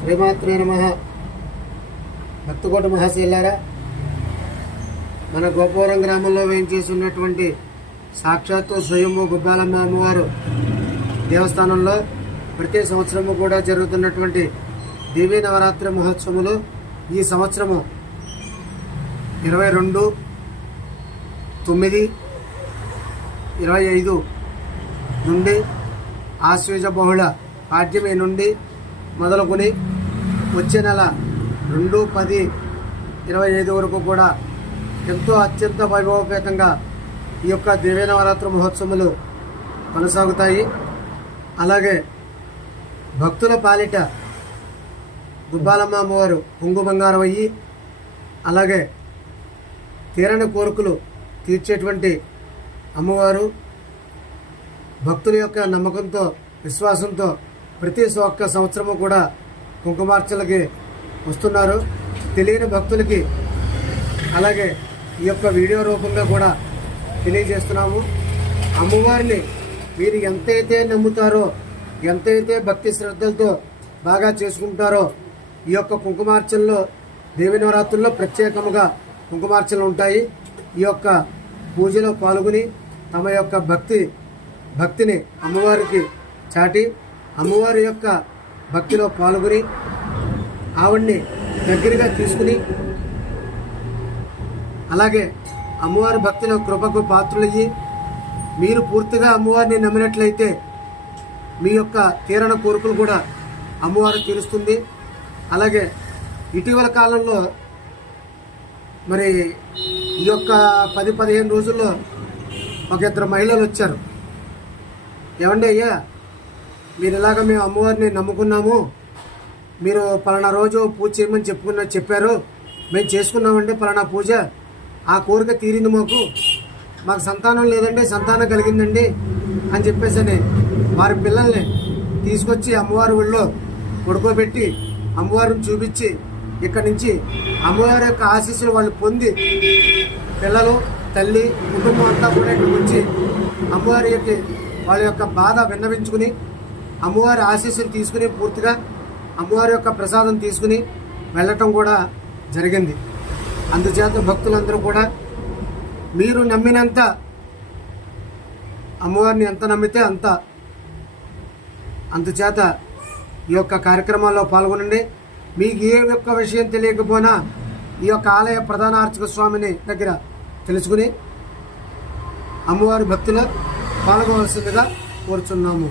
శ్రీమాత్రే నమ. భక్తుకోట మహాశీలారా మన గోపవరం గ్రామంలో వేయించేసి ఉన్నటువంటి సాక్షాత్తు స్వయంభూ గుబ్బాలమ్మ అమ్మవారు దేవస్థానంలో ప్రతి సంవత్సరము కూడా జరుగుతున్నటువంటి దేవీ నవరాత్రి మహోత్సవములు ఈ సంవత్సరము ఇరవై రెండు తొమ్మిది ఇరవై ఐదు నుండి ఆశ్వేజ బహుళ పాడ్యమి నుండి మొదలుకొని వచ్చే నెల రెండు పది ఇరవై ఐదు వరకు కూడా ఎంతో అత్యంత వైభవపేతంగా ఈ యొక్క దేవీ నవరాత్రి మహోత్సవములు కొనసాగుతాయి. అలాగే భక్తుల పాలిట గుబ్బాలమ్మ అమ్మవారు కొంగు బంగారం అయ్యి అలాగే తీరని కోరికలు తీర్చేటువంటి అమ్మవారు భక్తుల యొక్క నమ్మకంతో విశ్వాసంతో ప్రతి ఒక్క సంవత్సరము కూడా కుంకుమార్చలకి వస్తున్నారు. తెలియని భక్తులకి అలాగే ఈ యొక్క వీడియో రూపంగా కూడా తెలియజేస్తున్నాము. అమ్మవారిని మీరు ఎంతైతే నమ్ముతారో ఎంతైతే భక్తి శ్రద్ధలతో బాగా చేసుకుంటారో ఈ యొక్క కుంకుమార్చనలో దేవి నవరాత్రుల్లో ప్రత్యేకముగా కుంకుమార్చనలు ఉంటాయి. ఈ యొక్క పూజలో పాల్గొని తమ యొక్క భక్తి భక్తిని అమ్మవారికి చాటి అమ్మవారి యొక్క భక్తిలో పాల్గొని ఆవిడ్ని దగ్గరగా తీసుకుని అలాగే అమ్మవారి భక్తిలో కృపకు పాత్రులయ్యి మీరు పూర్తిగా అమ్మవారిని నమ్మినట్లయితే మీ యొక్క తీరణ కోరికలు కూడా అమ్మవారు తీరుస్తుంది. అలాగే ఇటీవల కాలంలో మరి ఈ యొక్క పది పదిహేను రోజుల్లో ఒక ఇద్దరు మహిళలు వచ్చారు. ఏమండి అయ్యా? మీరు ఇలాగ మేము అమ్మవారిని నమ్ముకున్నాము మీరు పలానా రోజు పూజ చేయమని చెప్పుకున్న చెప్పారు. మేము చేసుకున్నామండి పలానా పూజ. ఆ కోరిక తీరింది మాకు. మాకు సంతానం లేదండి సంతానం కలిగిందండి అని చెప్పేసి వారి పిల్లల్ని తీసుకొచ్చి అమ్మవారి ఒళ్ళో పడుకోబెట్టి అమ్మవారిని చూపించి ఇక్కడి నుంచి అమ్మవారి యొక్క ఆశీస్సులు వాళ్ళు పొంది పిల్లలు తల్లి కుటుంబం అంతా కూడా ఇక్కడికి వచ్చి అమ్మవారి యొక్క వాళ్ళ యొక్క బాధ విన్నవించుకుని అమ్మవారి ఆశీస్సులు తీసుకుని పూర్తిగా అమ్మవారి యొక్క ప్రసాదం తీసుకుని వెళ్ళటం కూడా జరిగింది. అందుచేత భక్తులందరూ కూడా మీరు నమ్మినంత అమ్మవారిని ఎంత నమ్మితే అంత అందుచేత ఈ యొక్క కార్యక్రమాల్లో పాల్గొనండి. మీకు ఏ యొక్క విషయం తెలియకపోయినా ఈ యొక్క ఆలయ ప్రధాన అర్చక స్వామిని దగ్గర తెలుసుకుని అమ్మవారి భక్తిలో పాల్గొవలసిందిగా కోరుచున్నాము.